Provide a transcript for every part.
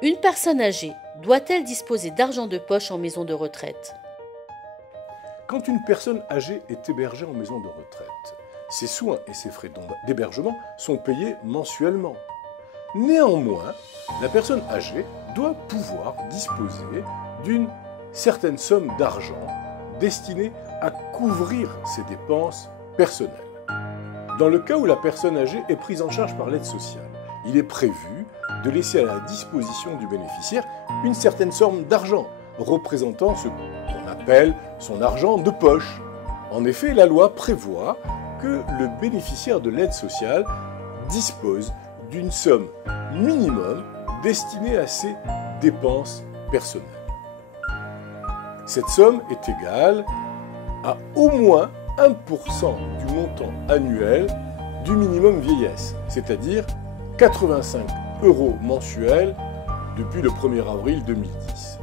Une personne âgée doit-elle disposer d'argent de poche en maison de retraite? Quand une personne âgée est hébergée en maison de retraite, ses soins et ses frais d'hébergement sont payés mensuellement. Néanmoins, la personne âgée doit pouvoir disposer d'une certaine somme d'argent destinée à couvrir ses dépenses personnelles. Dans le cas où la personne âgée est prise en charge par l'aide sociale, il est prévu de laisser à la disposition du bénéficiaire une certaine somme d'argent, représentant ce qu'on appelle son argent de poche. En effet, la loi prévoit que le bénéficiaire de l'aide sociale dispose d'une somme minimum destinée à ses dépenses personnelles. Cette somme est égale à au moins 1% du montant annuel du minimum vieillesse, c'est-à-dire 85 € mensuels depuis le 1er avril 2010.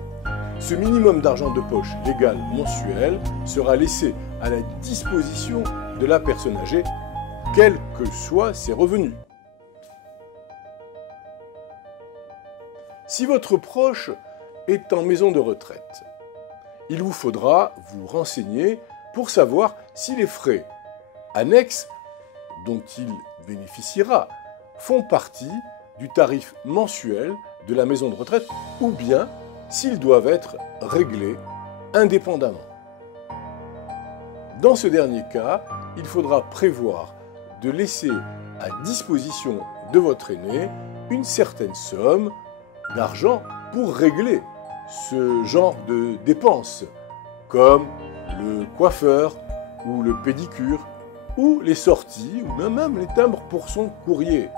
Ce minimum d'argent de poche légal mensuel sera laissé à la disposition de la personne âgée, quels que soient ses revenus. Si votre proche est en maison de retraite, il vous faudra vous renseigner pour savoir si les frais annexes dont il bénéficiera font partie du tarif mensuel de la maison de retraite ou bien s'ils doivent être réglés indépendamment. Dans ce dernier cas, il faudra prévoir de laisser à disposition de votre aîné une certaine somme d'argent pour régler ce genre de dépenses, comme le coiffeur ou le pédicure, ou les sorties, ou même les timbres pour son courrier.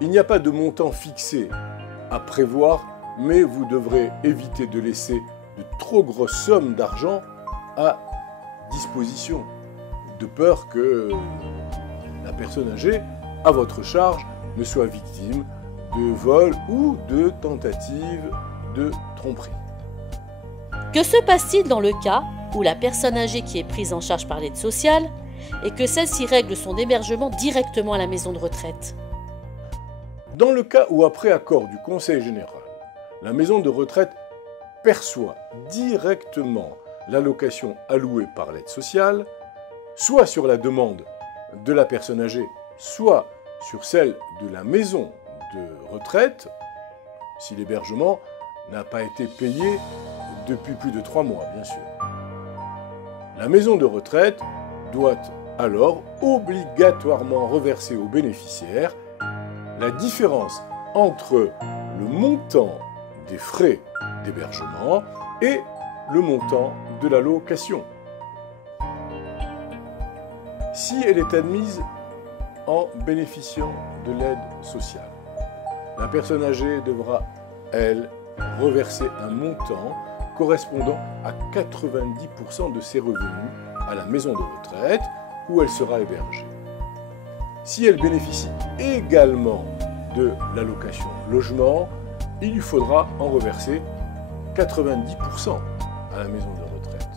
Il n'y a pas de montant fixé à prévoir, mais vous devrez éviter de laisser de trop grosses sommes d'argent à disposition, de peur que la personne âgée à votre charge ne soit victime de vol ou de tentative de tromperie. Que se passe-t-il dans le cas où la personne âgée qui est prise en charge par l'aide sociale et que celle-ci règle son hébergement directement à la maison de retraite? Dans le cas où, après accord du Conseil général, la maison de retraite perçoit directement l'allocation allouée par l'aide sociale, soit sur la demande de la personne âgée, soit sur celle de la maison de retraite, si l'hébergement n'a pas été payé depuis plus de 3 mois, bien sûr. La maison de retraite doit alors obligatoirement reverser au bénéficiaire la différence entre le montant des frais d'hébergement et le montant de l'allocation. Si elle est admise en bénéficiant de l'aide sociale, la personne âgée devra, elle, reverser un montant correspondant à 90% de ses revenus à la maison de retraite où elle sera hébergée. Si elle bénéficie également de l'allocation logement, il lui faudra en reverser 90% à la maison de retraite.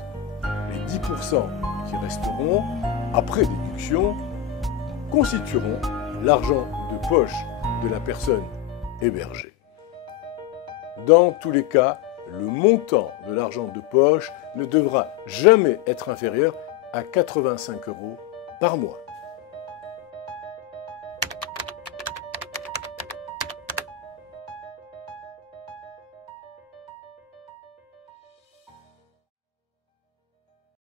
Les 10% qui resteront, après déduction, constitueront l'argent de poche de la personne hébergée. Dans tous les cas, le montant de l'argent de poche ne devra jamais être inférieur à 85 € par mois.